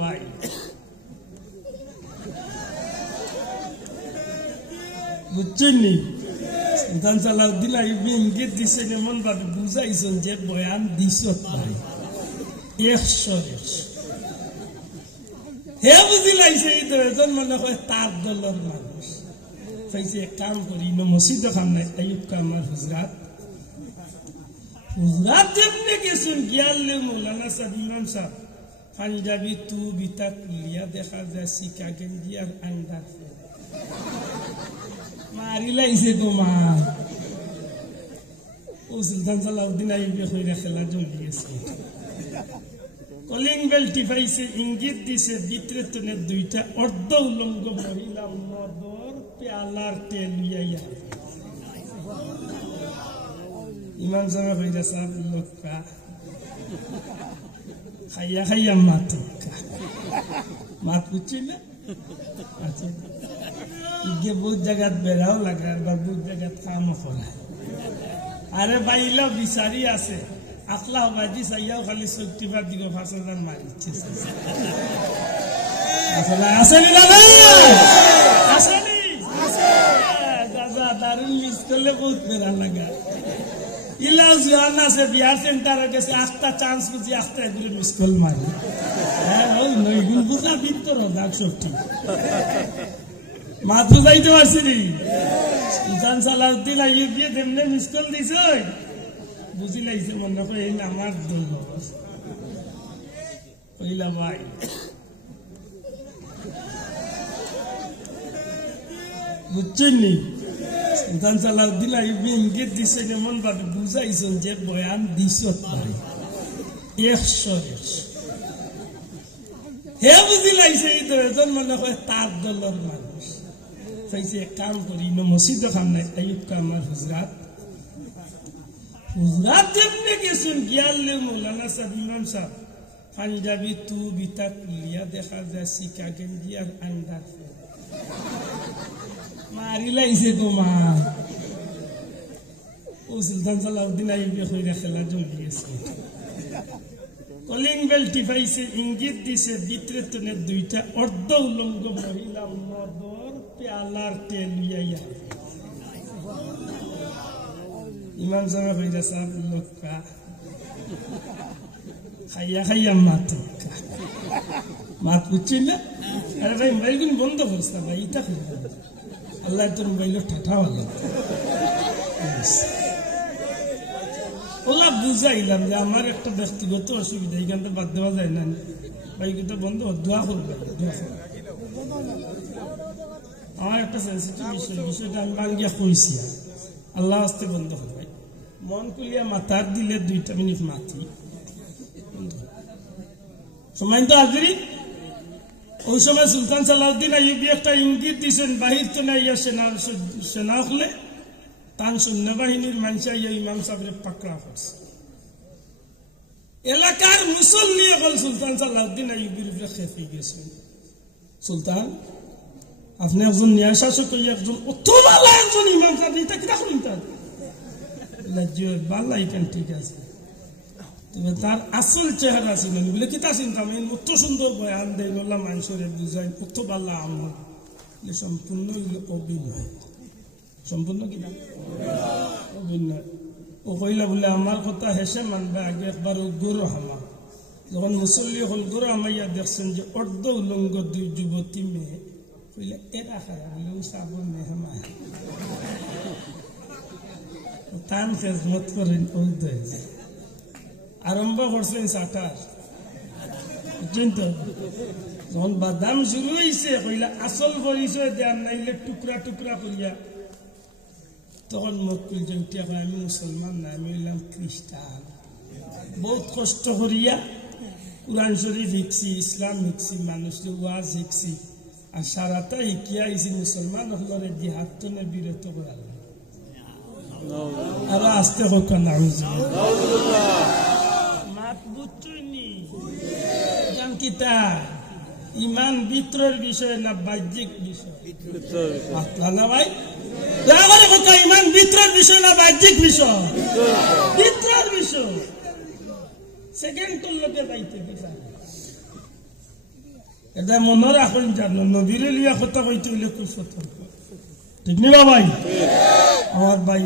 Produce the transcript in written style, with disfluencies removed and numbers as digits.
ভাই বুঝছেন নি সুলতান সালাউদ্দিন আইয়ুবী ইঙ্গিত দিছেন এমন ভাবে বুঝাইছেন যে বয়ান দিছ ভাই 100 হে বুঝিলাইছে এই তো এজন মনে হয় তার দলের মানুষ কইছে এক কাম করি মসজিদে খাম নাই আইয়ুব কামার হুজরাত যেমনি গেছেন গিয়ালে মৌলানা সাহেব ইমাম সাহেব পাঞ্জাবি তু বিতা কুলিয়া দেখা যায় শিকা গেঞ্জি আর আন্ডার মারি লাইছে তোমার ও সুলতান সালাউদ্দিন আইয়ুবী কইরা খেলা জমি গেছে কলিং বেল টিপাইছে ইঙ্গিত দিছে ভিতরে তনে দুইটা অর্ধ উলঙ্গ মহিলা মদর পেয়ালার তেল লইয়া ইমাম সাহেব কইরা সাহেব লোকা খাইয়া খাইয়া মাত বুঝছি না আচ্ছা ইগে বহুত জায়গাত বেড়াও লাগে আর বহুত জায়গাত কামও করে আরে বাইলা বিচারি আছে আকলা বাজি চাইয়াও খালি 70 দিকে 5000 মারিছে আসলে আসেনি দাদা আসেনি দাদা দারুণ মিস করলে বহুত বেড়া লাগা ইলাও জানা সে বিয়ার সেন্টারে গেছে আস্তা চান্স বুঝি আস্তা এগুলো মিস কল মারি হ্যাঁ ওই নই গুণ বুঝা ভিতর দাগ সত্যি মাত্র যাইতে পারছি নি সুলতান সালাউদ্দিন আইয়ুবী দেমনে মিস কল দিছে বুঝি লাইছে মনে হয় এই আমার দল কইলা ভাই বুঝছেন নি সুলতান সালাউদ্দিন আইয়ুবী ইঙ্গিত দিছেন এমন ভাবে বুঝাইছেন যে বয়ান দিছ ভাই 100 হে বুঝিলাইছে এই তো এজন মনে হয় তার দলের মানুষ কইছে এক কাম করি মসজিদে খাম নাই আইয়ুব কামার হুজরাত যেমনি গেছেন গিয়ালে মৌলানা সাহেব ইমাম সাহেব পাঞ্জাবি তু বিতা কুলিয়া দেখা যায় শিকা গেঞ্জি আর আন্ডার মারি লাইছে তোমার ও সুলতান সালাউদ্দিন আইয়ুবী কইরা খেলা জমি গেছে কলিং বেল টিপাইছে ইঙ্গিত দিছে ভিতরে তনে দুইটা অর্ধ উলঙ্গ মহিলা মদর পেয়ালার তেল লইয়া ইমাম সাহেব কইরা সাহেব লোকা খাইয়া খাইয়া মাত বুঝছি না আরে ভাই মোবাইল গুলো বন্ধ করছ না ভাই এটা আল্লাহ তোর মোবাইল ঠাঠা ভালো ওলা বুঝাইলাম যে আমার একটা ব্যক্তিগত অসুবিধা এইখানটা বাদ দেওয়া যায় না ভাই কিন্তু বন্ধ দোয়া করবে আমার একটা সেন্সিটিভ বিষয়টা আমি বাঙ্গিয়া কইছি আল্লাহ আস্তে বন্ধ করবে মন কুলিয়া মাথার দিলে 2 মিনিট মাতি সময় তো আজরি ওই সময় সুলতান সালাউদ্দিন আইয়ুবী একটা ইঙ্গিত দিছেন বাহির তো না ইয়া সেনা হলে তান সৈন্যবাহিনীর মানুষ ইমাম সাহেবের পাকড়া করছে এলাকার মুসল্লি এখন সুলতান সালাউদ্দিন আইয়ুবীর উপরে খেপে গেছেন সুলতান আপনি একজন ন্যায় শাসক একজন অথবা একজন ইমাম সাহেব এটা কি রাখুন তার বাল্লা এখান ঠিক আছে তবে তার আসল চেহারা ছিল বলে কিতা চিন্তা আমি অত সুন্দর বয়ান দেয় বললাম মানুষের বুঝাই কত বাল্লা আমার সম্পূর্ণ অভিনয় সম্পূর্ণ কিনা অভিনয় ও কইলা বলে আমার কথা হেসে মানবে আগে একবার গরু হামা যখন মুসল্লি হল গরু হামাইয়া দেখছেন যে অর্ধ উলঙ্গ 2 যুবতী মেয়ে কইলা এরা খারা বলে সাবর মেহমা তান খেজমত করেন আরম্ভ করছেন সাঁতার বুঝছেন তো যখন বাদাম শুরু হয়েছে কইলা আসল পরিচয় দেন নাইলে টুকরা টুকরা করিয়া তখন মুখ খুলছে উঠিয়া কয় আমি মুসলমান না আমি হইলাম খ্রিস্টান বহুত কষ্ট করিয়া কুরআন শরীফ শিখছি ইসলাম শিখছি মানুষকে ওয়াজ শিখছি আর সারাটা শিখিয়া আইছি মুসলমান হলরে জিহাদ তো বিরত করা আর আস্তে হোক মাত বুঝছনি কিতা ইমান ভিতরের বিষয় না বাহ্যিক বিষয় না ভাই ইমান ভিতরের বিষয় না বাহ্যিক বিষয় ভিতরের বিষয় সেকেন্ড করলোকে পাইতে এটা মনে রাখুন জানো নবীরে লিয়া কথা কইতে হইলে খুব সতর্ক ঠিক নি বাবাই আমার ভাই